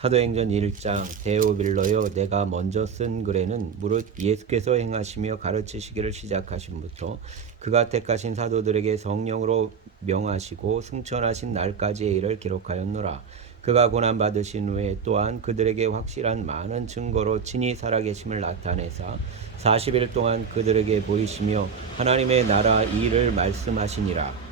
사도행전 1장 데오빌러여 내가 먼저 쓴 글에는 무릇 예수께서 행하시며 가르치시기를 시작하심부터 그가 택하신 사도들에게 성령으로 명하시고 승천하신 날까지의 일을 기록하였노라. 그가 고난받으신 후에 또한 그들에게 확실한 많은 증거로 친히 살아계심을 나타내사 40일 동안 그들에게 보이시며 하나님의 나라 일을 말씀하시니라.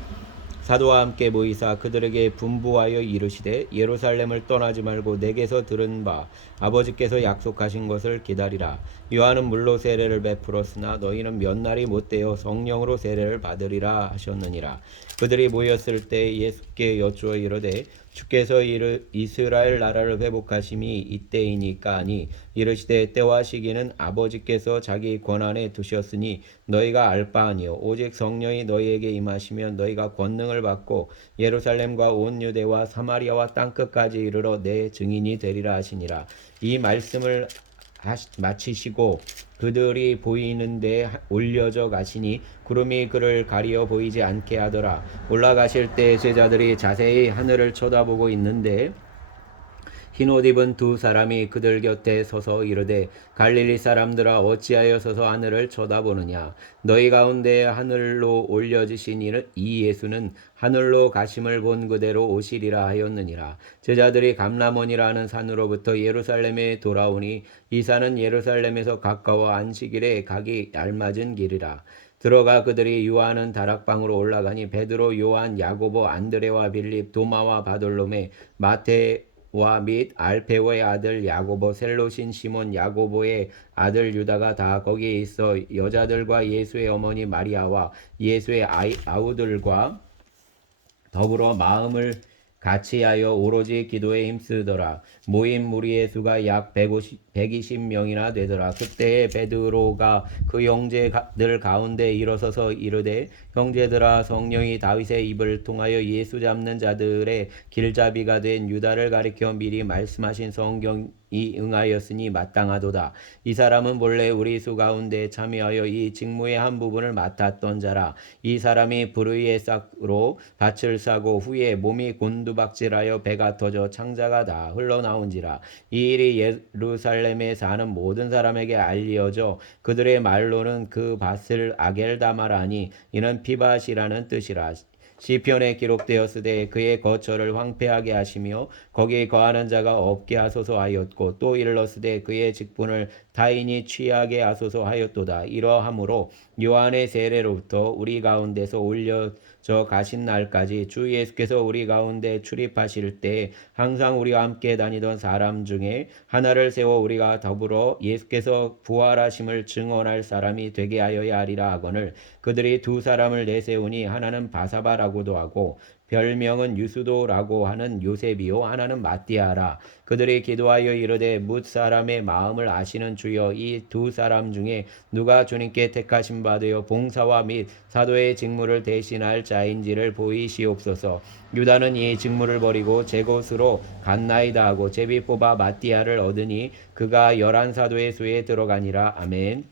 사도와 함께 모이사 그들에게 분부하여 이르시되 예루살렘을 떠나지 말고 내게서 들은 바 아버지께서 약속하신 것을 기다리라. 요한은 물로 세례를 베풀었으나 너희는 몇 날이 못되어 성령으로 세례를 받으리라 하셨느니라. 그들이 모였을 때 예수께 여쭈어 이르되 주께서 이스라엘 나라를 회복하심이 이때이니까 하니 이르시되 때와 시기는 아버지께서 자기 권한에 두셨으니 너희가 알 바 아니요 오직 성령이 너희에게 임하시면 너희가 권능을 받고 예루살렘과 온 유대와 사마리아와 땅끝까지 이르러 내 증인이 되리라 하시니라. 이 말씀을 마치시고 그들이 보이는 데 올려져 가시니 구름이 그를 가리어 보이지 않게 하더라. 올라가실 때 제자들이 자세히 하늘을 쳐다보고 있는데 흰옷 입은 두 사람이 그들 곁에 서서 이르되 갈릴리 사람들아 어찌하여 서서 하늘을 쳐다보느냐. 너희 가운데 하늘로 올려지신 이 예수는 하늘로 가심을 본 그대로 오시리라 하였느니라. 제자들이 감람원이라는 산으로부터 예루살렘에 돌아오니 이 산은 예루살렘에서 가까워 안식일에 가기 알맞은 길이라. 들어가 그들이 유하는 다락방으로 올라가니 베드로, 요한, 야고보, 안드레와 빌립, 도마와 바돌로메, 마테와 및 알페오의 아들 야고보, 셀로신 시몬, 야고보의 아들 유다가 다 거기에 있어 여자들과 예수의 어머니 마리아와 예수의 아우들과 더불어 마음을 같이하여 오로지 기도에 힘쓰더라. 모인 무리의 수가 약 120명이나 되더라. 그때에 베드로가 그 형제들 가운데 일어서서 이르되 형제들아 성령이 다윗의 입을 통하여 예수 잡는 자들의 길잡이가 된 유다를 가리켜 미리 말씀하신 성경이 응하였으니 마땅하도다. 이 사람은 본래 우리 수 가운데 참여하여 이 직무의 한 부분을 맡았던 자라. 이 사람이 불의의 싹으로 밭을 사고 후에 몸이 곤두박질하여 배가 터져 창자가 다 흘러나온지라. 이 일이 예루살렘에 사는 모든 사람에게 알려져 그들의 말로는 그 밭을 아겔다마라니 이는 피밭이라는 뜻이라. 시편에 기록되었으되 그의 거처를 황폐하게 하시며 거기에 거하는 자가 없게 하소서 하였고 또 일렀으되 그의 직분을 타인이 취하게 하소서 하였도다. 이러하므로 요한의 세례로부터 우리 가운데서 올려져 가신 날까지 주 예수께서 우리 가운데 출입하실 때 항상 우리와 함께 다니던 사람 중에 하나를 세워 우리가 더불어 예수께서 부활하심을 증언할 사람이 되게 하여야 하리라 하거늘 그들이 두 사람을 내세우니 하나는 바사바라고도 하고 별명은 유수도라고 하는 요셉이요 하나는 마띠아라. 그들이 기도하여 이르되 뭇 사람의 마음을 아시는 주여 이 두 사람 중에 누가 주님께 택하신 바 되어 봉사와 및 사도의 직무를 대신할 자인지를 보이시옵소서. 유다는 이 직무를 버리고 제 곳으로 갔나이다 하고 제비 뽑아 마띠아를 얻으니 그가 11사도의 수에 들어가니라. 아멘.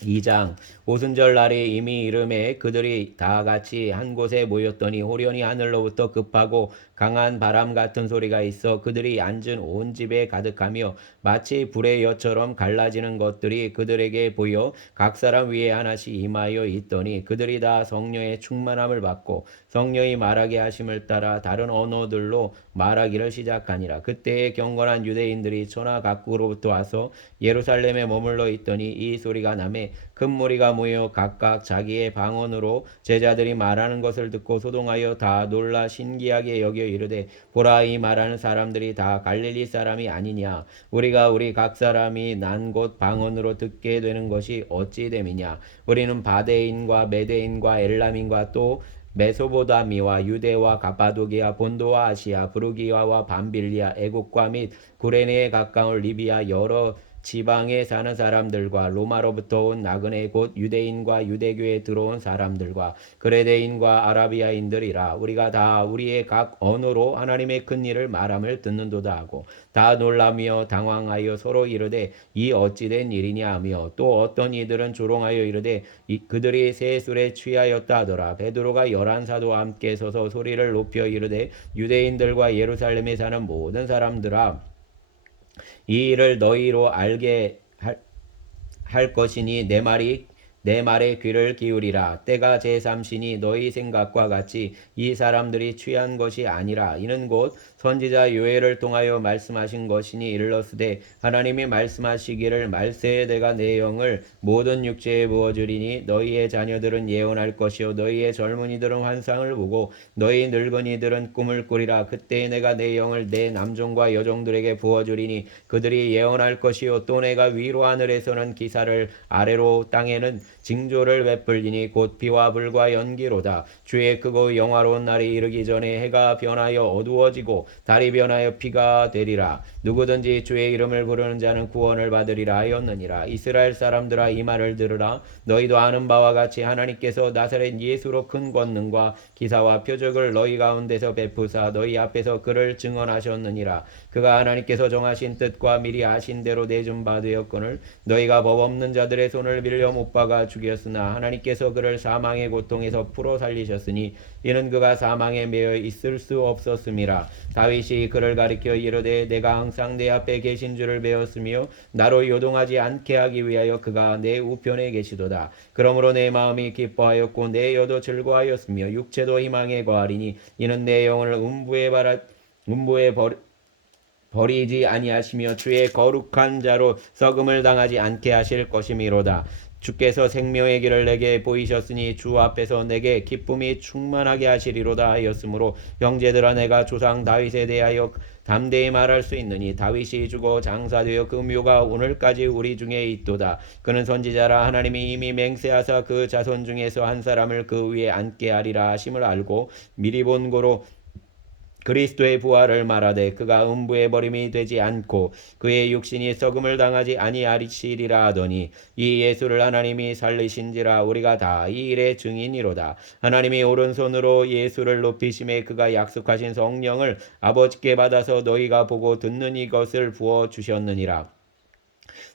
2장 오순절 날이 이미 이름에 그들이 다 같이 한 곳에 모였더니 호련히 하늘로부터 급하고 강한 바람 같은 소리가 있어 그들이 앉은 온 집에 가득하며 마치 불의 엿처럼 갈라지는 것들이 그들에게 보여 각 사람 위에 하나씩 임하여 있더니 그들이 다 성령의 충만함을 받고 성령이 말하게 하심을 따라 다른 언어들로 말하기를 시작하니라. 그때에 경건한 유대인들이 천하 각국으로부터 와서 예루살렘에 머물러 있더니 이 소리가 나매 큰 무리가 모여 각각 자기의 방언으로 제자들이 말하는 것을 듣고 소동하여 다 놀라 신기하게 여겨 이르되 보라 이 말하는 사람들이 다 갈릴리 사람이 아니냐. 우리가 우리 각 사람이 난 곳 방언으로 듣게 되는 것이 어찌 됨이냐. 우리는 바데인과 메데인과 엘람인과 또 메소보다미와 유대와 가파도기아 본도와 아시아 부르기아와 밤빌리아 애국과 및 구레네에 가까운 리비아 여러 지방에 사는 사람들과 로마로부터 온 나그네 곧 유대인과 유대교에 들어온 사람들과 그레데인과 아라비아인들이라. 우리가 다 우리의 각 언어로 하나님의 큰 일을 말함을 듣는도다 하고 다 놀라며 당황하여 서로 이르되 이 어찌된 일이냐 하며 또 어떤 이들은 조롱하여 이르되 그들이 새 술에 취하였다 하더라. 베드로가 11사도와 함께 서서 소리를 높여 이르되 유대인들과 예루살렘에 사는 모든 사람들아 이 일을 너희로 알게 할 것이니 내 말에 귀를 기울이라. 때가 제3시니 너희 생각과 같이 이 사람들이 취한 것이 아니라 이는 곧 선지자 요엘을 통하여 말씀하신 것이니 이르렀으되 하나님이 말씀하시기를 말세에 내가 내 영을 모든 육체에 부어주리니 너희의 자녀들은 예언할 것이요 너희의 젊은이들은 환상을 보고 너희 늙은이들은 꿈을 꾸리라. 그때 내가 내 영을 내 남종과 여종들에게 부어주리니 그들이 예언할 것이요 또 내가 위로 하늘에서는 기사를 아래로 땅에는 징조를 베풀리니 곧 비와 불과 연기로다. 주의 크고 영화로운 날이 이르기 전에 해가 변하여 어두워지고 달이 변하여 피가 되리라. 누구든지 주의 이름을 부르는 자는 구원을 받으리라 하였느니라. 이스라엘 사람들아 이 말을 들으라. 너희도 아는 바와 같이 하나님께서 나사렛 예수로 큰 권능과 기사와 표적을 너희 가운데서 베푸사 너희 앞에서 그를 증언하셨느니라. 그가 하나님께서 정하신 뜻과 미리 아신 대로 내준 바 되었거늘 너희가 법 없는 자들의 손을 빌려 못 박아 죽였으나 하나님께서 그를 사망의 고통에서 풀어 살리셨으니 이는 그가 사망에 매여 있을 수 없었음이라. 다윗이 그를 가리켜 이르되 내가 항상 내 앞에 계신 줄을 배웠으며 나로 요동하지 않게 하기 위하여 그가 내 우편에 계시도다. 그러므로 내 마음이 기뻐하였고 내 혀도 즐거하였으며 육체도 희망에 거하리니 이는 내 영을 음부에 버리지 아니하시며 주의 거룩한 자로 썩음을 당하지 않게 하실 것이미로다. 주께서 생명의 길을 내게 보이셨으니 주 앞에서 내게 기쁨이 충만하게 하시리로다 하였으므로 형제들아 내가 조상 다윗에 대하여 담대히 말할 수 있느니 다윗이 죽어 장사되어 그 묘가 오늘까지 우리 중에 있도다. 그는 선지자라 하나님이 이미 맹세하사 그 자손 중에서 한 사람을 그 위에 앉게 하리라 하심을 알고 미리 본 고로 그리스도의 부활을 말하되 그가 음부의 버림이 되지 않고 그의 육신이 썩음을 당하지 아니하리시리라 하더니 이 예수를 하나님이 살리신지라 우리가 다 이 일의 증인이로다. 하나님이 오른손으로 예수를 높이심에 그가 약속하신 성령을 아버지께 받아서 너희가 보고 듣는 이것을 부어 주셨느니라.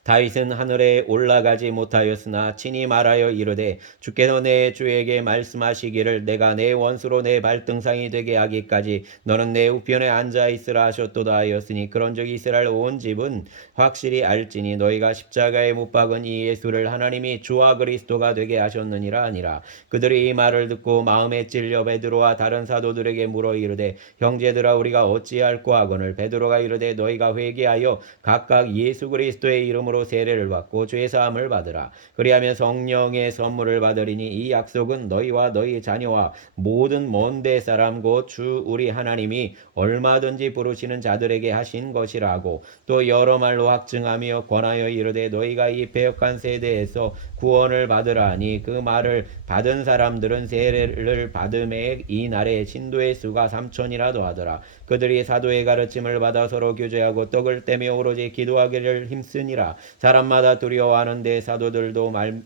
다윗은 하늘에 올라가지 못하였으나 친히 말하여 이르되 주께서 내 주에게 말씀하시기를 내가 내 원수로 내 발등상이 되게 하기까지 너는 내 우편에 앉아 있으라 하셨도다 하였으니 그런즉 이스라엘 온 집은 확실히 알지니 너희가 십자가에 못 박은 이 예수를 하나님이 주와 그리스도가 되게 하셨느니라 아니라. 그들이 이 말을 듣고 마음에 찔려 베드로와 다른 사도들에게 물어 이르되 형제들아 우리가 어찌할꼬 하거늘 베드로가 이르되 너희가 회개하여 각각 예수 그리스도의 이름으로 세례를 받고 죄 사함을 받으라. 그리하면 성령의 선물을 받으리니 이 약속은 너희와 너희 자녀와 모든 먼데 사람 곧 주 우리 하나님이 얼마든지 부르시는 자들에게 하신 것이라고. 또 여러 말로 확증하며 권하여 이르되 너희가 이 배역한 세대에서 구원을 받으라니 그 말을 받은 사람들은 세례를 받음에 이 날에 신도의 수가 3천이라도 하더라. 그들이 사도의 가르침을 받아 서로 교제하고 떡을 떼며 오로지 기도하기를 힘쓰니라. 사람마다 두려워하는데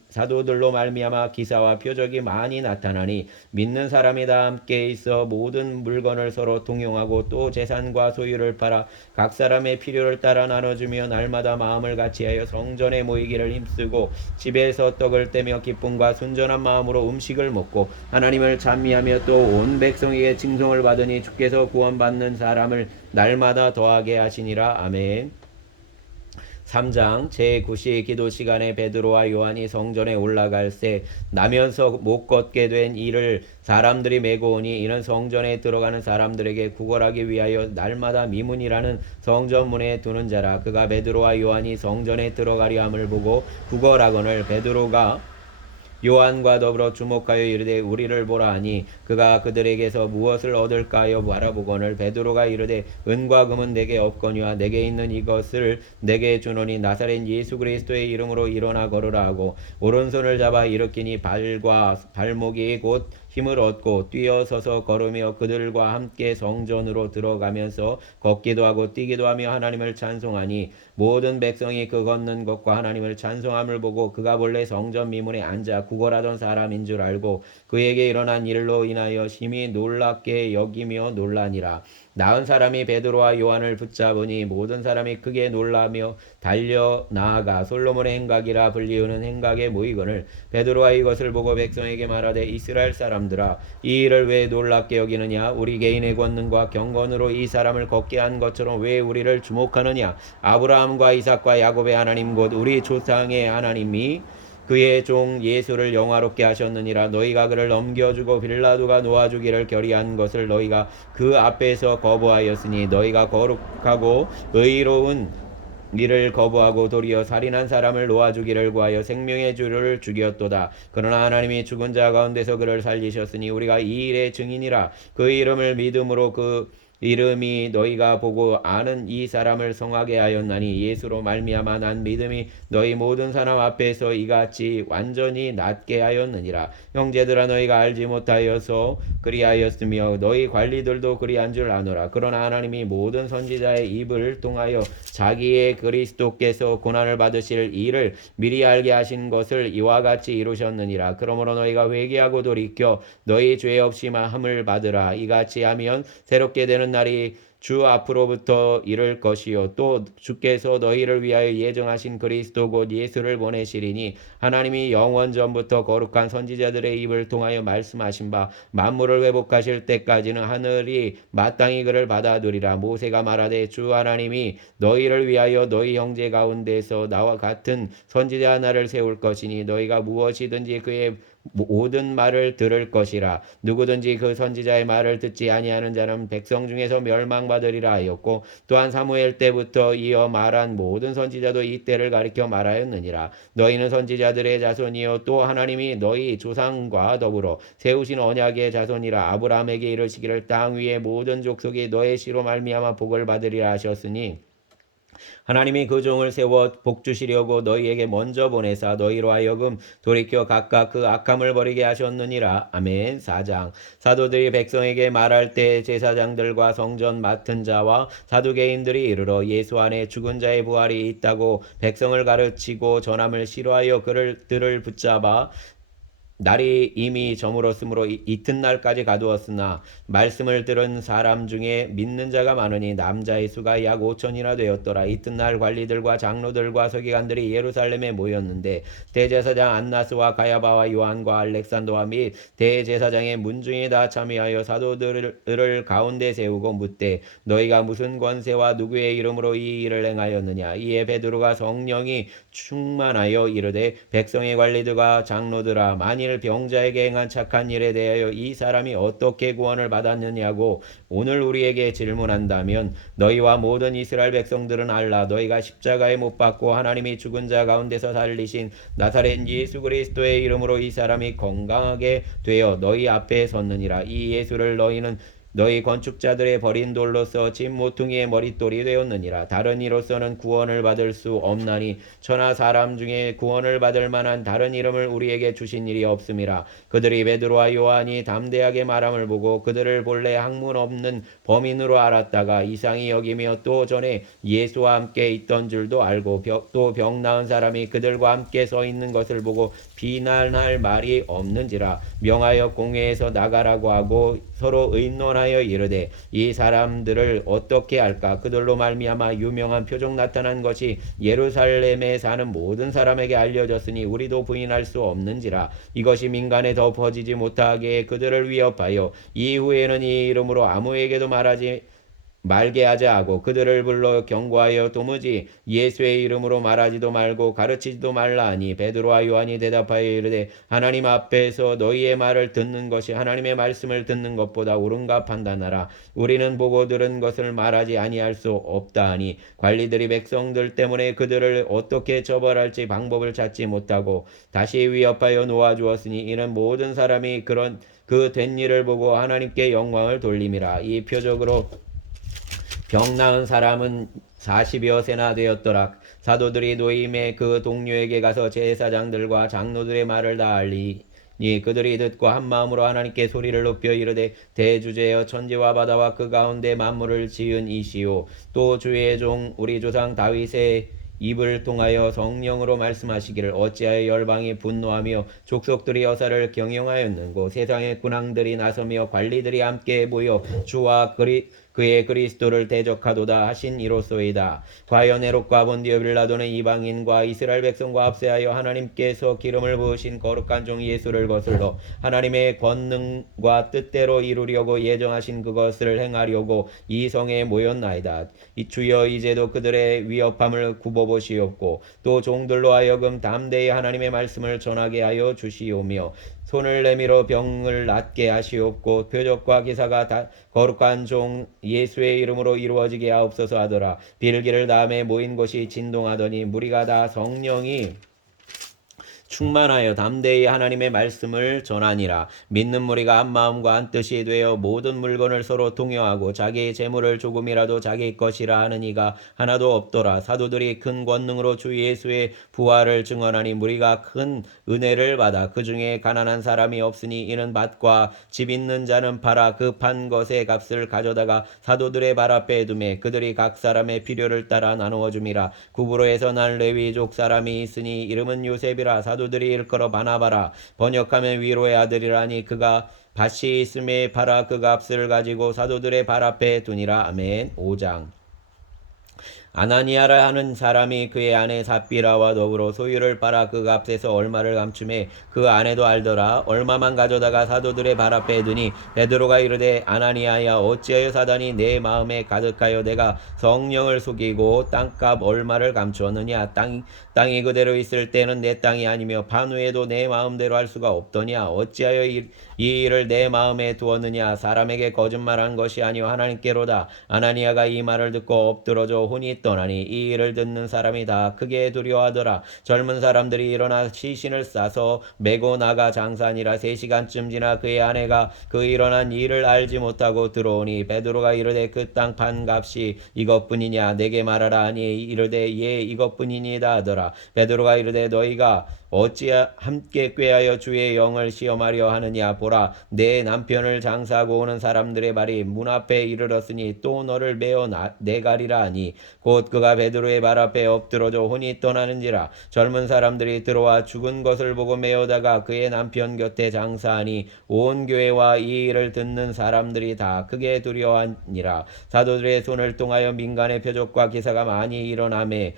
사도들로 말미암아 기사와 표적이 많이 나타나니 믿는 사람이 다 함께 있어 모든 물건을 서로 통용하고 또 재산과 소유를 팔아 각 사람의 필요를 따라 나눠주며 날마다 마음을 같이하여 성전에 모이기를 힘쓰고 집에서 떡을 떼며 기쁨과 순전한 마음으로 음식을 먹고 하나님을 찬미하며 또 온 백성에게 칭송을 받으니 주께서 구원받는 사람을 날마다 더하게 하시니라. 아멘. 3장 제9시 기도 시간에 베드로와 요한이 성전에 올라갈 새 나면서 못 걷게 된 이를 사람들이 메고 오니 이는 성전에 들어가는 사람들에게 구걸하기 위하여 날마다 미문이라는 성전문에 두는 자라. 그가 베드로와 요한이 성전에 들어가려 함을 보고 구걸하거늘 베드로가 요한과 더불어 주목하여 이르되 우리를 보라 하니 그가 그들에게서 무엇을 얻을까 하여 바라보거늘 베드로가 이르되 은과 금은 내게 없거니와 내게 있는 이것을 내게 주노니 나사렛 예수 그리스도의 이름으로 일어나 걸으라 하고 오른손을 잡아 일으키니 발과 발목이 곧 힘을 얻고 뛰어서서 걸으며 그들과 함께 성전으로 들어가면서 걷기도 하고 뛰기도 하며 하나님을 찬송하니 모든 백성이 그 걷는 것과 하나님을 찬송함을 보고 그가 본래 성전 미문에 앉아 구걸하던 사람인 줄 알고 그에게 일어난 일로 인하여 심히 놀랍게 여기며 놀라니라. 나은 사람이 베드로와 요한을 붙잡으니 모든 사람이 크게 놀라며 달려 나아가 솔로몬의 행각이라 불리우는 행각에 모이거늘 베드로가 이것을 보고 백성에게 말하되 이스라엘 사람들아 이 일을 왜 놀랍게 여기느냐 우리 개인의 권능과 경건으로 이 사람을 걷게 한 것처럼 왜 우리를 주목하느냐 아브라함과 이삭과 야곱의 하나님 곧 우리 조상의 하나님이 그의 종 예수를 영화롭게 하셨느니라 너희가 그를 넘겨주고 빌라도가 놓아주기를 결의한 것을 너희가 그 앞에서 거부하였으니 너희가 거룩하고 의로운 이를 거부하고 도리어 살인한 사람을 놓아주기를 구하여 생명의 주를 죽였도다. 그러나 하나님이 죽은 자 가운데서 그를 살리셨으니 우리가 이 일의 증인이라. 그 이름을 믿음으로 그 이름이 너희가 보고 아는 이 사람을 성하게 하였나니 예수로 말미암아 난 믿음이 너희 모든 사람 앞에서 이같이 완전히 낫게 하였느니라. 형제들아 너희가 알지 못하여서 그리하였으며 너희 관리들도 그리한 줄 아노라. 그러나 하나님이 모든 선지자의 입을 통하여 자기의 그리스도께서 고난을 받으실 일을 미리 알게 하신 것을 이와 같이 이루셨느니라. 그러므로 너희가 회개하고 돌이켜 너희 죄 없이 마음을 받으라. 이같이 하면 새롭게 되는 날이 주 앞으로부터 이를 것이요 또 주께서 너희를 위하여 예정하신 그리스도 곧 예수를 보내시리니 하나님이 영원 전부터 거룩한 선지자들의 입을 통하여 말씀하신 바 만물을 회복하실 때까지는 하늘이 마땅히 그를 받아들이라. 모세가 말하되 주 하나님이 너희를 위하여 너희 형제 가운데서 나와 같은 선지자 하나를 세울 것이니 너희가 무엇이든지 그의 모든 말을 들을 것이라. 누구든지 그 선지자의 말을 듣지 아니하는 자는 백성 중에서 멸망받으리라 하였고 또한 사무엘 때부터 이어 말한 모든 선지자도 이 때를 가리켜 말하였느니라. 너희는 선지자들의 자손이요 또 하나님이 너희 조상과 더불어 세우신 언약의 자손이라. 아브라함에게 이르시기를 땅 위의 모든 족속이 너의 씨로 말미암아 복을 받으리라 하셨으니 하나님이 그 종을 세워 복주시려고 너희에게 먼저 보내사 너희로 하여금 돌이켜 각각 그 악함을 버리게 하셨느니라. 아멘. 4장 사도들이 백성에게 말할 때 제사장들과 성전 맡은 자와 사두개인들이 이르러 예수 안에 죽은 자의 부활이 있다고 백성을 가르치고 전함을 싫어하여 그들을 붙잡아 날이 이미 저물었으므로 이튿날까지 가두었으나 말씀을 들은 사람 중에 믿는 자가 많으니 남자의 수가 약 5천이나 되었더라. 이튿날 관리들과 장로들과 서기관들이 예루살렘에 모였는데 대제사장 안나스와 가야바와 요한과 알렉산더와 및 대제사장의 문중이 다 참여하여 사도들을 가운데 세우고 묻되 너희가 무슨 권세와 누구의 이름으로 이 일을 행하였느냐. 이에 베드로가 성령이 충만하여 이르되 백성의 관리들과 장로들아 만일 병자에게 행한 착한 일에 대하여 이 사람이 어떻게 구원을 받았느냐고 오늘 우리에게 질문한다면 너희와 모든 이스라엘 백성들은 알라. 너희가 십자가에 못 박고 하나님이 죽은 자 가운데서 살리신 나사렛 예수 그리스도의 이름으로 이 사람이 건강하게 되어 너희 앞에 섰느니라. 이 예수를 너희는 너희 건축자들의 버린 돌로서 집 모퉁이의 머릿돌이 되었느니라. 다른 이로서는 구원을 받을 수 없나니 천하 사람 중에 구원을 받을 만한 다른 이름을 우리에게 주신 일이 없음이라. 그들이 베드로와 요한이 담대하게 말함을 보고 그들을 본래 학문 없는 범인으로 알았다가 이상히 여기며 또 전에 예수와 함께 있던 줄도 알고 또 병 나은 사람이 그들과 함께 서 있는 것을 보고 비난할 말이 없는지라. 명하여 공회에서 나가라고 하고 서로 의논하여 이르되 이 사람들을 어떻게 할까. 그들로 말미암아 유명한 표적 나타난 것이 예루살렘에 사는 모든 사람에게 알려졌으니 우리도 부인할 수 없는지라. 이것이 민간에 더 퍼지지 못하게 그들을 위협하여 이후에는 이 이름으로 아무에게도 말게 하자 하고 그들을 불러 경고하여 도무지 예수의 이름으로 말하지도 말고 가르치지도 말라 하니 베드로와 요한이 대답하여 이르되 하나님 앞에서 너희의 말을 듣는 것이 하나님의 말씀을 듣는 것보다 옳은가 판단하라. 우리는 보고 들은 것을 말하지 아니할 수 없다 하니 관리들이 백성들 때문에 그들을 어떻게 처벌할지 방법을 찾지 못하고 다시 위협하여 놓아주었으니 이는 모든 사람이 그 된 일을 보고 하나님께 영광을 돌림이라. 이 표적으로 병 나은 사람은 40여 세나 되었더라. 사도들이 노임의 그 동료에게 가서 제사장들과 장로들의 말을 다 알리니 그들이 듣고 한 마음으로 하나님께 소리를 높여 이르되 대주제여 천지와 바다와 그 가운데 만물을 지은 이시오 또 주의 종 우리 조상 다윗의 입을 통하여 성령으로 말씀하시기를 어찌하여 열방이 분노하며 족속들이 여사를 경영하였는고 세상의 군왕들이 나서며 관리들이 함께 모여 주와 그의 그리스도를 대적하도다 하신 이로소이다. 과연 헤롯과 본디오 빌라도는 이방인과 이스라엘 백성과 합세하여 하나님께서 기름을 부으신 거룩한 종 예수를 거슬러 하나님의 권능과 뜻대로 이루려고 예정하신 그것을 행하려고 이 성에 모였나이다. 이 주여 이제도 그들의 위협함을 굽어보시옵고 또 종들로 하여금 담대히 하나님의 말씀을 전하게 하여 주시오며 손을 내밀어 병을 낫게 하시옵고 표적과 기사가 다 거룩한 종 예수의 이름으로 이루어지게 하옵소서 하더라. 빌기를 다음에 모인 곳이 진동하더니 무리가 다 성령이 충만하여 담대히 하나님의 말씀을 전하니라. 믿는 무리가 한 마음과 한 뜻이 되어 모든 물건을 서로 통용하고 자기의 재물을 조금이라도 자기 것이라 하는 이가 하나도 없더라. 사도들이 큰 권능으로 주 예수의 부활을 증언하니 무리가 큰 은혜를 받아 그 중에 가난한 사람이 없으니 이는 밭과 집 있는 자는 팔아 그 판 것의 값을 가져다가 사도들의 발 앞에 두매 그들이 각 사람의 필요를 따라 나누어 줌이라. 구브로에서 난 레위족 사람이 있으니 이름은 요셉이라. 사도들이 일컬어 바나바라 번역하면 위로의 아들이라니 그가 밭이 있음에 팔아 그 값을 가지고 사도들의 발 앞에 두니라. 아멘. 5장. 아나니아라 하는 사람이 그의 아내 삽비라와 더불어 소유를 팔아 그 값에서 얼마를 감춤해 그 아내도 알더라. 얼마만 가져다가 사도들의 발 앞에 두니 베드로가 이르되 아나니아야 어찌하여 사단이 내 마음에 가득하여 내가 성령을 속이고 땅값 얼마를 감추었느냐. 땅이 그대로 있을 때는 내 땅이 아니며 판 후에도 내 마음대로 할 수가 없더냐. 어찌하여 이 일을 내 마음에 두었느냐. 사람에게 거짓말한 것이 아니요 하나님께로다. 아나니아가 이 말을 듣고 엎드러져 혼이 떠나니 이 일을 듣는 사람이 다 크게 두려워하더라. 젊은 사람들이 일어나 시신을 싸서 메고 나가 장사하니라. 3시간쯤 지나 그의 아내가 그 일어난 일을 알지 못하고 들어오니 베드로가 이르되 그 땅 판 값이 이것뿐이냐. 내게 말하라 하니 이르되 예 이것뿐이니이다 하더라. 베드로가 이르되 너희가 어찌 함께 꾀하여 주의 영을 시험하려 하느냐. 보라 내 남편을 장사하고 오는 사람들의 발이 문 앞에 이르렀으니 또 너를 메어 내가리라 하니 곧 그가 베드로의 발 앞에 엎드러져 혼이 떠나는지라. 젊은 사람들이 들어와 죽은 것을 보고 메어다가 그의 남편 곁에 장사하니 온 교회와 이 일을 듣는 사람들이 다 크게 두려워하니라. 사도들의 손을 통하여 민간의 표적과 기사가 많이 일어나매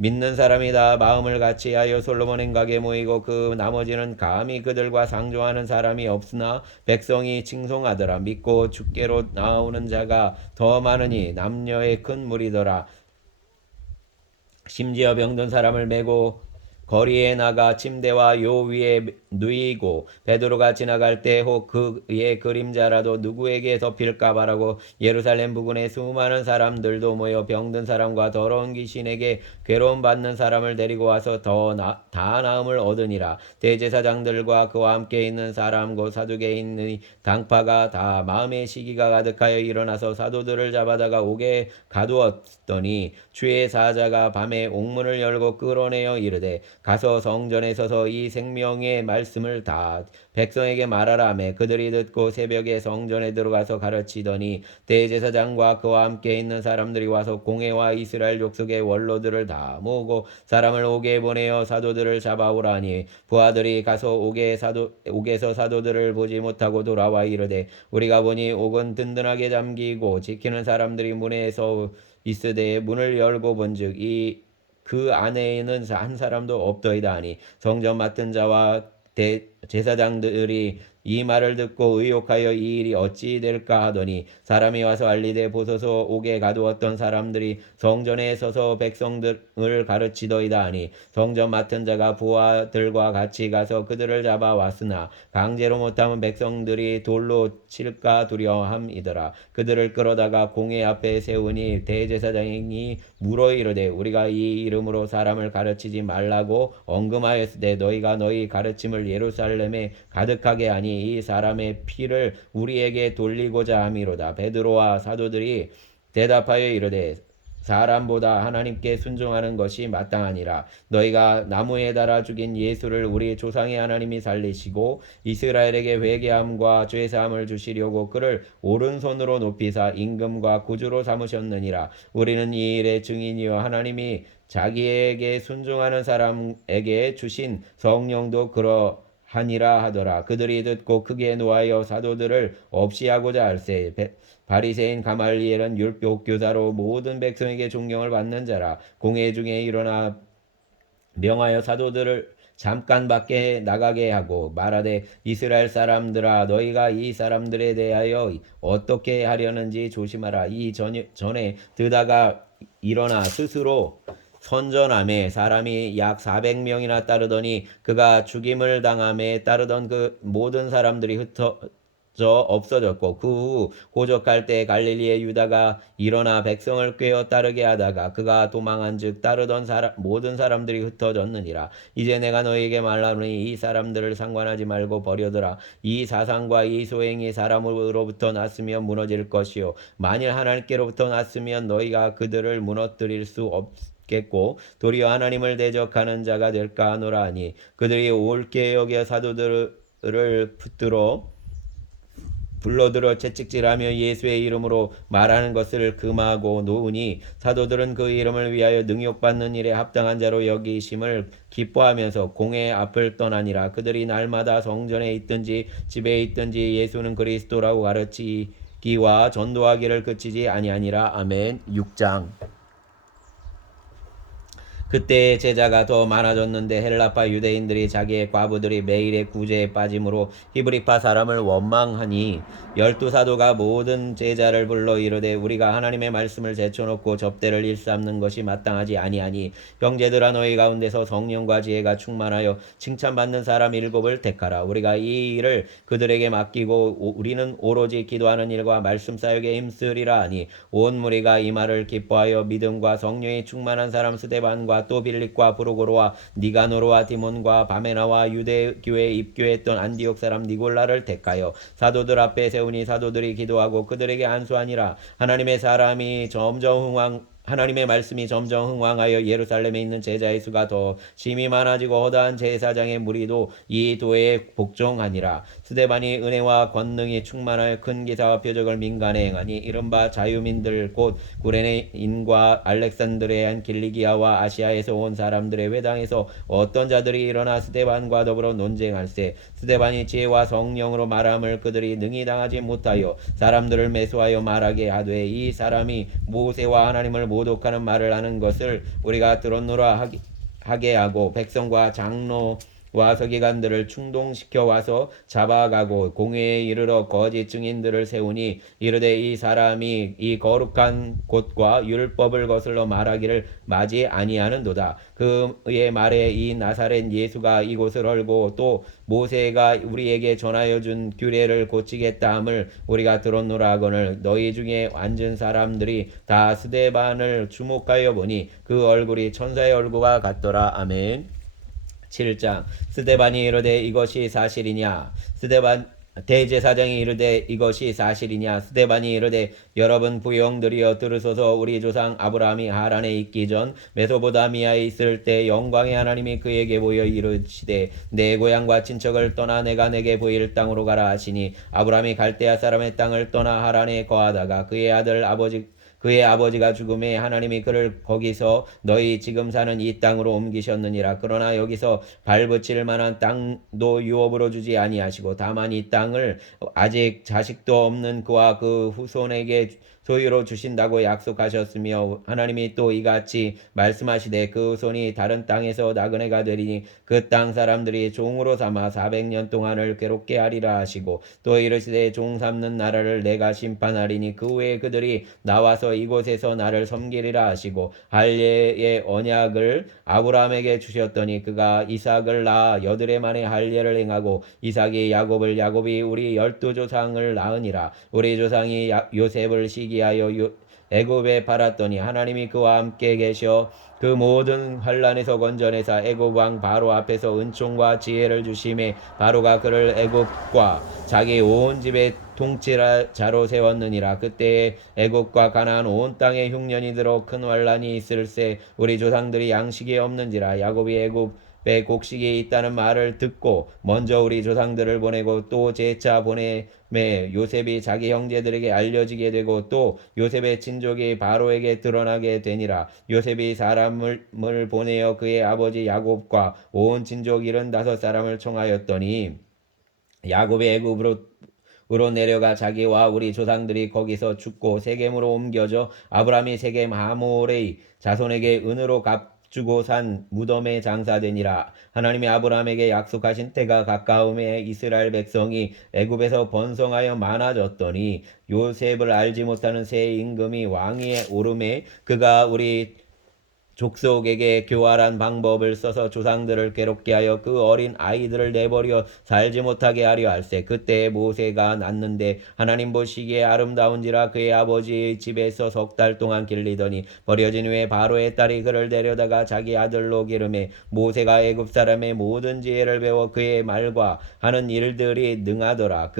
믿는 사람이 다 마음을 같이하여 솔로몬 행각에 모이고 그 나머지는 감히 그들과 상종하는 사람이 없으나 백성이 칭송하더라. 믿고 주께로 나오는 자가 더 많으니 남녀의 큰 무리더라. 심지어 병든 사람을 메고 거리에 나가 침대와 요 위에 누이고 베드로가 지나갈 때 혹 그의 그림자라도 누구에게 덮일까 바라고 예루살렘 부근에 수많은 사람들도 모여 병든 사람과 더러운 귀신에게 괴로움 받는 사람을 데리고 와서 다 나음을 얻으니라. 대제사장들과 그와 함께 있는 사람 곧 사두개인의 당파가 다 마음의 시기가 가득하여 일어나서 사도들을 잡아다가 옥에 가두었더니 주의 사자가 밤에 옥문을 열고 끌어내어 이르되 가서 성전에 서서 이 생명의 말씀을 다 백성에게 말하라 하매 그들이 듣고 새벽에 성전에 들어가서 가르치더니 대제사장과 그와 함께 있는 사람들이 와서 공회와 이스라엘 족속의 원로들을 다 모으고 사람을 옥에 보내어 사도들을 잡아오라 하니 부하들이 가서 옥에서 사도들을 보지 못하고 돌아와 이르되 우리가 보니 옥은 든든하게 잠기고 지키는 사람들이 문에서 있으되 문을 열고 본즉 그 안에는 한 사람도 없더이다 하니 성전 맡은 자와 제사장들이 이 말을 듣고 의혹하여 이 일이 어찌 될까 하더니 사람이 와서 알리되 보소서 옥에 가두었던 사람들이 성전에 서서 백성들을 가르치더이다 하니 성전 맡은 자가 부하들과 같이 가서 그들을 잡아왔으나 강제로 못하면 백성들이 돌로 칠까 두려워함이더라. 그들을 끌어다가 공회 앞에 세우니 대제사장이 물어 이르되 우리가 이 이름으로 사람을 가르치지 말라고 언금하였으되 너희가 너희 가르침을 예루살렘에 가득하게 하니 이 사람의 피를 우리에게 돌리고자 함이로다. 베드로와 사도들이 대답하여 이르되 사람보다 하나님께 순종하는 것이 마땅하니라. 너희가 나무에 달아 죽인 예수를 우리 조상의 하나님이 살리시고 이스라엘에게 회개함과 죄사함을 주시려고 그를 오른손으로 높이사 임금과 구주로 삼으셨느니라. 우리는 이 일의 증인이요 하나님이 자기에게 순종하는 사람에게 주신 성령도 그러하니라 하더라. 그들이 듣고 크게 노하여 사도들을 없이하고자 할세 바리새인 가말리엘은 율법 교사로 모든 백성에게 존경을 받는 자라. 공회 중에 일어나 명하여 사도들을 잠깐 밖에 나가게 하고 말하되 이스라엘 사람들아 너희가 이 사람들에 대하여 어떻게 하려는지 조심하라. 이 전에 드다가 일어나 스스로 선전함에 사람이 약 400명이나 따르더니 그가 죽임을 당함에 따르던 그 모든 사람들이 흩어져 없어졌고 그 후 고적할 때 갈릴리의 유다가 일어나 백성을 꿰어 따르게 하다가 그가 도망한즉 따르던 모든 사람들이 흩어졌느니라. 이제 내가 너희에게 말하노니 이 사람들을 상관하지 말고 버려두라. 이 사상과 이 소행이 사람으로부터 났으면 무너질 것이요 만일 하나님께로부터 났으면 너희가 그들을 무너뜨릴 수 없겠고 도리어 하나님을 대적하는 자가 될까 하노라 하니 그들이 옳게 여겨 사도들을 붙들어 불러들어 채찍질하며 예수의 이름으로 말하는 것을 금하고 놓으니 사도들은 그 이름을 위하여 능욕받는 일에 합당한 자로 여기심을 기뻐하면서 공회 앞을 떠나니라. 그들이 날마다 성전에 있든지 집에 있든지 예수는 그리스도라고 가르치기와 전도하기를 그치지 아니하니라. 아멘. 6장. 그때 제자가 더 많아졌는데 헬라파 유대인들이 자기의 과부들이 매일의 구제에 빠짐으로 히브리파 사람을 원망하니 12사도가 모든 제자를 불러 이르되 우리가 하나님의 말씀을 제쳐놓고 접대를 일삼는 것이 마땅하지 아니하니 형제들아 너희 가운데서 성령과 지혜가 충만하여 칭찬받는 사람 7을 택하라. 우리가 이 일을 그들에게 맡기고 우리는 오로지 기도하는 일과 말씀 사역에 힘쓰리라 하니 온 무리가 이 말을 기뻐하여 믿음과 성령이 충만한 사람 스데반과 또 빌립과 브루고로와 니가노로와 디몬과 바메나와 유대 교회에 입교했던 안디옥 사람 니골라를 택하여 사도들 앞에 세우니 사도들이 기도하고 그들에게 안수하니라. 하나님의 말씀이 점점 흥왕하여 예루살렘에 있는 제자의 수가 더 심히 많아지고 허다한 제사장의 무리도 이 도에 복종하니라. 스데반이 은혜와 권능이 충만하여 큰 기사와 표적을 민간에 행하니 이른바 자유민들 곧 구레네인과 알렉산드리아한 길리기아와 아시아에서 온 사람들의 회당에서 어떤 자들이 일어나 스데반과 더불어 논쟁할세. 스데반이 지혜와 성령으로 말함을 그들이 능히 당하지 못하여 사람들을 매수하여 말하게 하되 이 사람이 모세와 하나님을 모독하는 말을 하는 것을 우리가 들었노라 하게 하고 백성과 장로와 서기관들을 충동시켜 와서 잡아가고 공회에 이르러 거짓 증인들을 세우니 이르되 이 사람이 이 거룩한 곳과 율법을 거슬러 말하기를 마지 아니하는도다. 그의 말에 이 나사렛 예수가 이곳을 헐고 또 모세가 우리에게 전하여 준 규례를 고치겠다 함을 우리가 들었노라 하거늘 너희 중에 앉은 사람들이 다 스데반을 주목하여 보니 그 얼굴이 천사의 얼굴과 같더라. 아멘. 7장. 스데반이 이르되 이것이 사실이냐? 대제사장이 이르되 이것이 사실이냐? 스데반이 이르되 여러분 부형들이여 들으소서. 우리 조상 아브라함이 하란에 있기 전 메소포타미아에 있을 때 영광의 하나님이 그에게 보여 이르시되 내 고향과 친척을 떠나 내가 내게 보일 땅으로 가라 하시니 아브라함이 갈대아 사람의 땅을 떠나 하란에 거하다가 그의 아버지가 죽음에 하나님이 그를 거기서 너희 지금 사는 이 땅으로 옮기셨느니라. 그러나 여기서 발붙일 만한 땅도 유업으로 주지 아니하시고 다만 이 땅을 아직 자식도 없는 그와 그 후손에게 소유로 주신다고 약속하셨으며 하나님이 또 이같이 말씀하시되 그 후손이 다른 땅에서 나그네가 되리니 그 땅 사람들이 종으로 삼아 400년 동안을 괴롭게 하리라 하시고 또 이르시되 종 삼는 나라를 내가 심판하리니 그 후에 그들이 나와서 이곳에서 나를 섬기리라 하시고 할례의 언약을 아브라함에게 주셨더니 그가 이삭을 낳아 여드레 만에 할례를 행하고 이삭이 야곱을 야곱이 우리 12조상을 낳으니라. 우리 조상이 요셉을 시기하여 애굽에 팔았더니 하나님이 그와 함께 계셔 그 모든 환란에서 건져내사 애굽 왕 바로 앞에서 은총과 지혜를 주심에 바로가 그를 애굽과 자기 온 집에 통치자로 세웠느니라. 그때에 애굽과 가나안 온 땅에 흉년이 들어 큰 환란이 있을세. 우리 조상들이 양식이 없는지라. 야곱이 애굽에 곡식이 있다는 말을 듣고 먼저 우리 조상들을 보내고 또 재차 보내매 요셉이 자기 형제들에게 알려지게 되고 또 요셉의 친족이 바로에게 드러나게 되니라. 요셉이 사람을 보내어 그의 아버지 야곱과 온 친족 75사람을 청하였더니 야곱이 애굽으로 으로 내려가 자기와 우리 조상들이 거기서 죽고 세겜으로 옮겨져 아브라함이 세겜 하모레의 자손에게 은으로 값주고 산 무덤에 장사되니라. 하나님이 아브라함에게 약속하신 때가 가까움에 이스라엘 백성이 애굽에서 번성하여 많아졌더니 요셉을 알지 못하는 새 임금이 왕위에 오르매 그가 우리 족속에게 교활한 방법을 써서 조상들을 괴롭게 하여 그 어린 아이들을 내버려 살지 못하게 하려 할세. 그때 모세가 낳는데 하나님 보시기에 아름다운지라 그의 아버지의 집에서 3달 동안 길리더니 버려진 후에 바로의 딸이 그를 데려다가 자기 아들로 기르매 모세가 애굽 사람의 모든 지혜를 배워 그의 말과 하는 일들이 능하더라.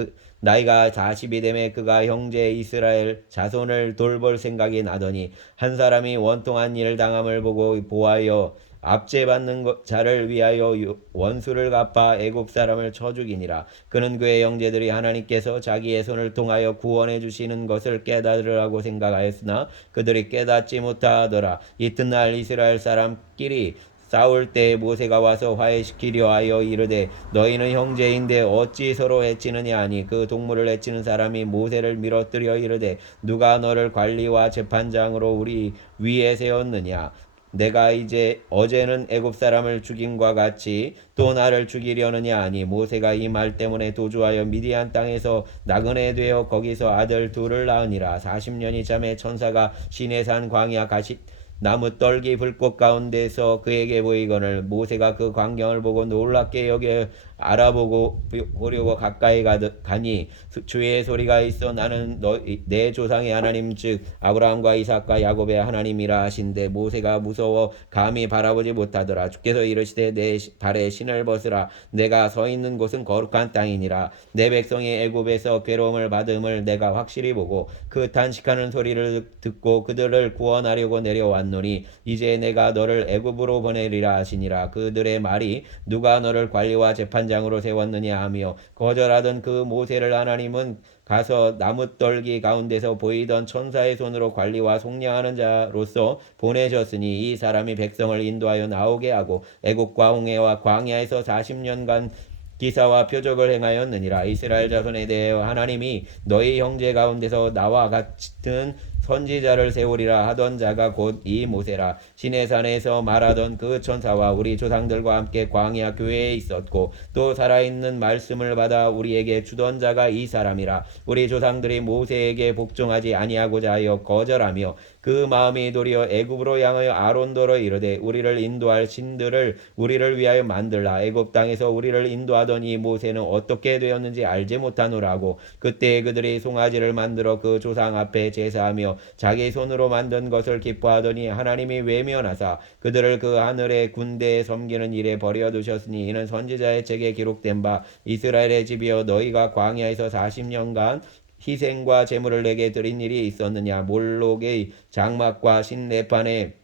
나이가 40이 되매 그가 형제 이스라엘 자손을 돌볼 생각이 나더니 한 사람이 원통한 일 당함을 보고 보하여 압제받는 자를 위하여 원수를 갚아 애굽 사람을 쳐 죽이니라. 그는 그의 형제들이 하나님께서 자기의 손을 통하여 구원해 주시는 것을 깨달으라고 생각하였으나 그들이 깨닫지 못하더라. 이튿날 이스라엘 사람끼리 싸울 때 모세가 와서 화해시키려 하여 이르되 너희는 형제인데 어찌 서로 해치느냐 하니 그 동물을 해치는 사람이 모세를 밀어뜨려 이르되 누가 너를 관리와 재판장으로 우리 위에 세웠느냐. 내가 이제 어제는 애굽 사람을 죽임과 같이 또 나를 죽이려느냐 하니 모세가 이 말 때문에 도주하여 미디안 땅에서 나그네 되어 거기서 아들 둘을 낳으니라. 40년이 잠에 천사가 시내산 광야 가시 나무 떨기 불꽃 가운데서 그에게 보이거늘 모세가 그 광경을 보고 놀랍게 여겨 알아보고 보려고 가까이 가니 주의 소리가 있어 나는 내 조상의 하나님 즉 아브라함과 이삭과 야곱의 하나님이라 하신데 모세가 무서워 감히 바라보지 못하더라. 주께서 이르시되 내 발에 신을 벗으라. 내가 서 있는 곳은 거룩한 땅이니라. 내 백성이 애굽에서 괴로움을 받음을 내가 확실히 보고 그 탄식하는 소리를 듣고 그들을 구원하려고 내려왔노니 이제 내가 너를 애굽으로 보내리라 하시니라. 그들의 말이 누가 너를 관리와 재판장으로 세웠느냐 하며 거절하던 그 모세를 하나님은 가서 나무떨기 가운데서 보이던 천사의 손으로 관리와 속량하는 자로서 보내셨으니 이 사람이 백성을 인도하여 나오게 하고 애국과 홍해와 광야에서 40년간 기사와 표적을 행하였느니라. 이스라엘 자손에 대하여 하나님이 너희 형제 가운데서 나와 같은 선지자를 세우리라 하던 자가 곧 이 모세라. 시내산에서 말하던 그 천사와 우리 조상들과 함께 광야 교회에 있었고 또 살아있는 말씀을 받아 우리에게 주던 자가 이 사람이라. 우리 조상들이 모세에게 복종하지 아니하고자 하여 거절하며 그 마음이 도리어 애굽으로 향하여 아론더러 이르되 우리를 인도할 신들을 우리를 위하여 만들라. 애굽 땅에서 우리를 인도하던 이 모세는 어떻게 되었는지 알지 못하노라고. 그때 그들이 송아지를 만들어 그 조상 앞에 제사하며 자기 손으로 만든 것을 기뻐하더니 하나님이 외면하사 그들을 그 하늘의 군대에 섬기는 일에 버려두셨으니 이는 선지자의 책에 기록된 바 이스라엘의 집이여 너희가 광야에서 40년간 희생과 제물을 내게 드린 일이 있었느냐. 몰록의 장막과 신레판의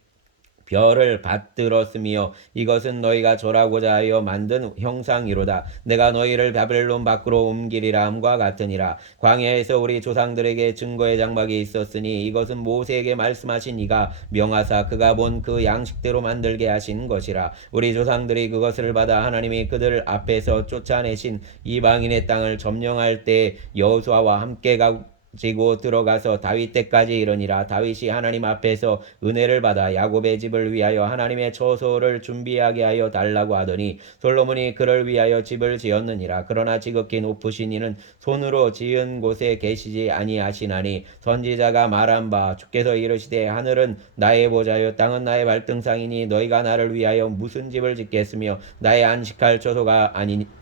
별을 받들었으며 이것은 너희가 절하고자 하여 만든 형상이로다. 내가 너희를 바벨론 밖으로 옮기리라 함과 같으니라. 광야에서 우리 조상들에게 증거의 장막이 있었으니 이것은 모세에게 말씀하신 이가 명하사 그가 본 그 양식대로 만들게 하신 것이라. 우리 조상들이 그것을 받아 하나님이 그들 앞에서 쫓아내신 이방인의 땅을 점령할 때 여호수아와 함께 지고 들어가서 다윗 때까지 이르니라. 다윗이 하나님 앞에서 은혜를 받아 야곱의 집을 위하여 하나님의 처소를 준비하게 하여 달라고 하더니 솔로몬이 그를 위하여 집을 지었느니라. 그러나 지극히 높으신 이는 손으로 지은 곳에 계시지 아니하시나니 선지자가 말한 바 주께서 이르시되 하늘은 나의 보좌요 땅은 나의 발등상이니 너희가 나를 위하여 무슨 집을 짓겠으며 나의 안식할 처소가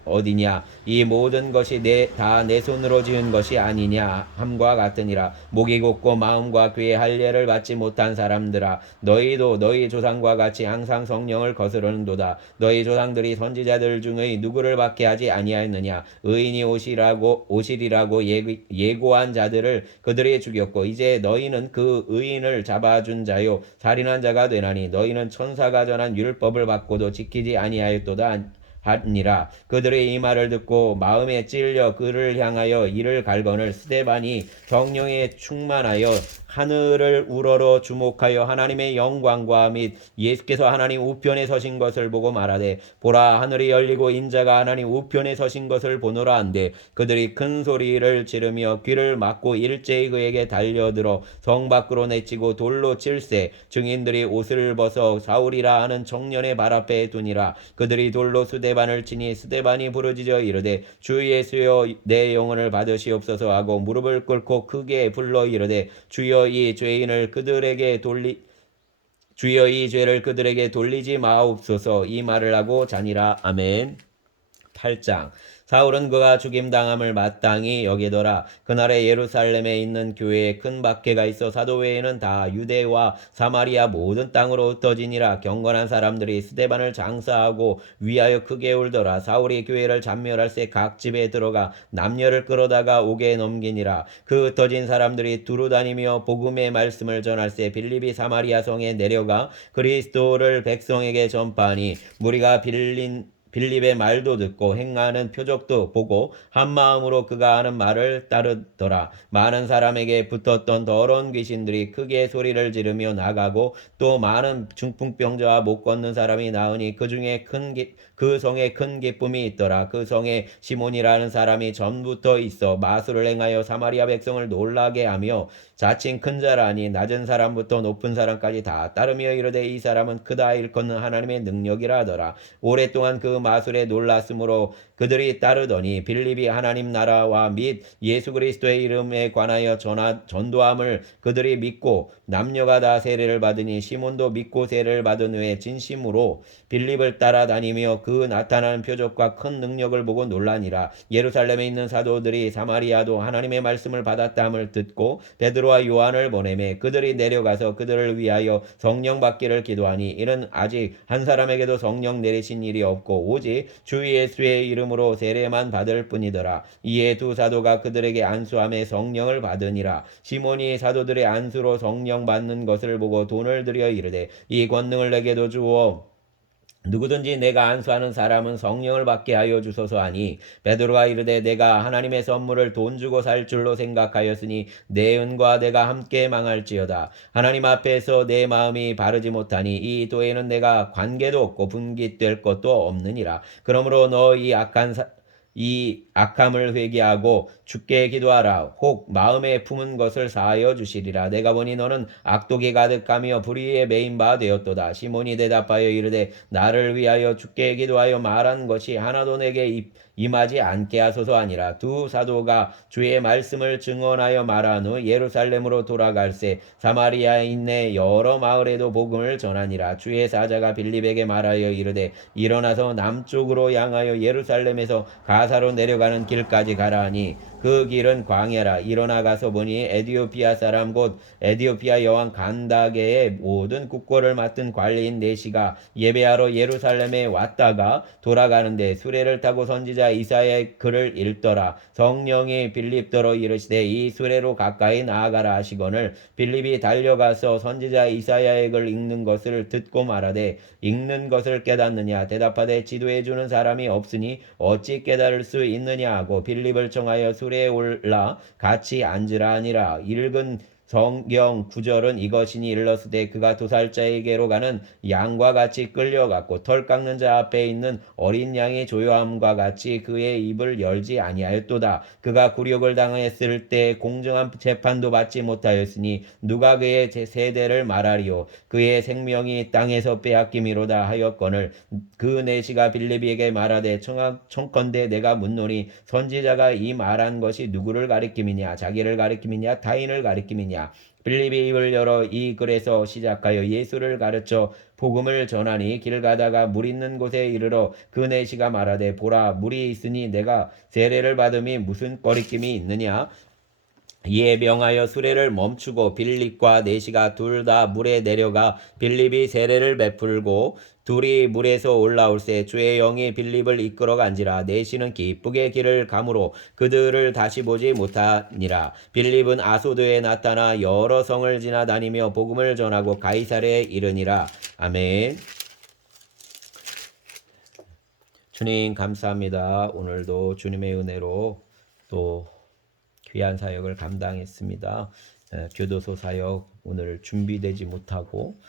어디냐. 이 모든 것이 다 내 손으로 지은 것이 아니냐 함과 같으니라. 목이 곧고 마음과 귀에 할례를 받지 못한 사람들아 너희도 너희 조상과 같이 항상 성령을 거스르는도다. 너희 조상들이 선지자들 중의 누구를 받게 하지 아니하였느냐. 의인이 오시리라고 예고한 자들을 그들이 죽였고 이제 너희는 그 의인을 잡아준 자요 살인한 자가 되나니 너희는 천사가 전한 율법을 받고도 지키지 아니하였도다 하니라. 그들의 이 말을 듣고 마음에 찔려 그를 향하여 이를 갈거늘 스데반이 성령에 충만하여 하늘을 우러러 주목하여 하나님의 영광과 및 예수께서 하나님 우편에 서신 것을 보고 말하되 보라 하늘이 열리고 인자가 하나님 우편에 서신 것을 보노라 한데 그들이 큰 소리를 지르며 귀를 막고 일제히 그에게 달려들어 성 밖으로 내치고 돌로 칠세 증인들이 옷을 벗어 사울이라 하는 청년의 발 앞에 두니라. 그들이 돌로 스데반을 치니 스데반이 부르짖어 이르되 주 예수여 내 영혼을 받으시옵소서 하고 무릎을 꿇고 크게 불러 이르되 주여 이 죄인을 그들에게 주여 이 죄를 그들에게 돌리지 마옵소서 이 말을 하고 자니라. 아멘. 8장 사울은 그가 죽임당함을 마땅히 여기더라. 그날에 예루살렘에 있는 교회에 큰 박해가 있어 사도 외에는 다 유대와 사마리아 모든 땅으로 흩어지니라. 경건한 사람들이 스데반을 장사하고 위하여 크게 울더라. 사울이 교회를 잔멸할새 각 집에 들어가 남녀를 끌어다가 옥에 넘기니라. 그 흩어진 사람들이 두루 다니며 복음의 말씀을 전할새 빌립이 사마리아 성에 내려가 그리스도를 백성에게 전파하니 무리가 빌립의 말도 듣고 행하는 표적도 보고 한마음으로 그가 하는 말을 따르더라. 많은 사람에게 붙었던 더러운 귀신들이 크게 소리를 지르며 나가고 또 많은 중풍병자와 못 걷는 사람이 나으니 그 중에 그 성에 큰 기쁨이 있더라. 그 성에 시몬이라는 사람이 전부터 있어 마술을 행하여 사마리아 백성을 놀라게 하며 자칭 큰 자라니 낮은 사람부터 높은 사람까지 다 따르며 이르되 이 사람은 크다 일컫는 하나님의 능력이라 하더라. 오랫동안 그 마술에 놀랐으므로 그들이 따르더니 빌립이 하나님 나라와 및 예수 그리스도의 이름에 관하여 전도함을 그들이 믿고 남녀가 다 세례를 받으니 시몬도 믿고 세례를 받은 후에 진심으로 빌립을 따라다니며 그 나타나는 표적과 큰 능력을 보고 놀라니라. 예루살렘에 있는 사도들이 사마리아도 하나님의 말씀을 받았다함을 듣고 베드로와 요한을 보내매 그들이 내려가서 그들을 위하여 성령 받기를 기도하니 이는 아직 한 사람에게도 성령 내리신 일이 없고 오직 주 예수의 이름으로 세례만 받을 뿐이더라. 이에 두 사도가 그들에게 안수함에 성령을 받으니라. 시몬이 사도들의 안수로 성령 받는 것을 보고 돈을 들여 이르되 이 권능을 내게도 주어 누구든지 내가 안수하는 사람은 성령을 받게 하여 주소서 하니 베드로가 이르되 내가 하나님의 선물을 돈 주고 살 줄로 생각하였으니 내 은과 내가 함께 망할지어다. 하나님 앞에서 내 마음이 바르지 못하니 이 도에는 내가 관계도 없고 분깃될 것도 없느니라. 그러므로 너 이 악함을 회개하고 주께 기도하라. 혹 마음에 품은 것을 사하여 주시리라. 내가 보니 너는 악독이 가득하며 불의에 매인 바 되었도다. 시몬이 대답하여 이르되 나를 위하여 주께 기도하여 말한 것이 하나도 내게 임하지 않게 하소서 아니라. 두 사도가 주의 말씀을 증언하여 말한 후 예루살렘으로 돌아갈새 사마리아에 있는 여러 마을에도 복음을 전하니라. 주의 사자가 빌립에게 말하여 이르되 일어나서 남쪽으로 향하여 예루살렘에서 가사로 내려가는 길까지 가라 하니 그 길은 광야라. 일어나 가서 보니 에디오피아 사람 곧 에디오피아 여왕 간다게의 모든 국고를 맡은 관리인 네시가 예배하러 예루살렘에 왔다가 돌아가는데 수레를 타고 선지자 이사야의 글을 읽더라. 성령이 빌립더러 이르시되 이 수레로 가까이 나아가라 하시거늘 빌립이 달려가서 선지자 이사야의 글 읽는 것을 듣고 말하되 읽는 것을 깨닫느냐 대답하되 지도해주는 사람이 없으니 어찌 깨달을 수 있느냐 하고 빌립을 청하여 수레에 올라 같이 앉으라 하니라. 읽은 성경 구절은 이것이니 일렀으되 그가 도살자에게로 가는 양과 같이 끌려갔고 털 깎는 자 앞에 있는 어린 양이 조요함과 같이 그의 입을 열지 아니하였도다. 그가 굴욕을 당했을 때 공정한 재판도 받지 못하였으니 누가 그의 세대를 말하리요. 그의 생명이 땅에서 빼앗김이로다 하였거늘 그 내시가 빌립에게 말하되 청컨대 내가 묻노니 선지자가 이 말한 것이 누구를 가리킴이냐 자기를 가리킴이냐 타인을 가리킴이냐. 빌립이 입을 열어 이 글에서 시작하여 예수를 가르쳐 복음을 전하니 길 가다가 물 있는 곳에 이르러 그 내시가 말하되 보라 물이 있으니 내가 세례를 받음이 무슨 거리낌이 있느냐. 이에 명하여 수레를 멈추고 빌립과 내시가 둘 다 물에 내려가 빌립이 세례를 베풀고 둘이 물에서 올라올새 주의 영이 빌립을 이끌어 간지라. 내시는 기쁘게 길을 가므로 그들을 다시 보지 못하니라. 빌립은 아소도에 나타나 여러 성을 지나다니며 복음을 전하고 가이사랴에 이르니라. 아멘. 주님 감사합니다. 오늘도 주님의 은혜로 또 귀한 사역을 감당했습니다. 교도소 사역 오늘 준비되지 못하고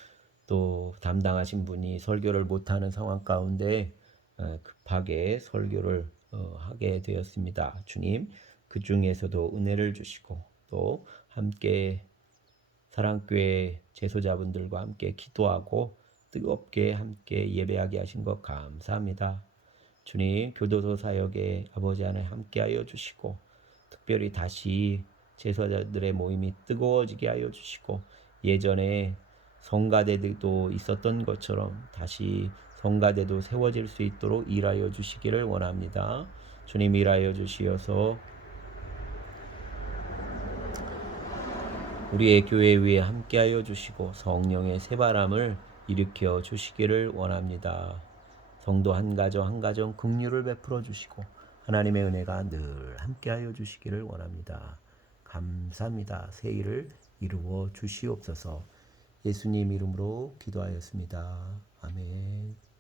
또 담당하신 분이 설교를 못하는 상황 가운데 급하게 설교를 하게 되었습니다. 주님 그 중에서도 은혜를 주시고 또 함께 사랑교회 제소자분들과 함께 기도하고 뜨겁게 함께 예배하게 하신 것 감사합니다. 주님 교도소 사역에 아버지 하나님 함께하여 주시고 특별히 다시 제사자들의 모임이 뜨거워지게 하여 주시고 예전에 성가대도 있었던 것처럼 다시 성가대도 세워질 수 있도록 일하여 주시기를 원합니다. 주님 일하여 주시어서 우리의 교회 위에 함께하여 주시고 성령의 새바람을 일으켜 주시기를 원합니다. 성도 한 가정 한 가정 긍휼을 베풀어 주시고 하나님의 은혜가 늘 함께하여 주시기를 원합니다. 감사합니다. 새 일을 이루어 주시옵소서. 예수님 이름으로 기도하였습니다. 아멘.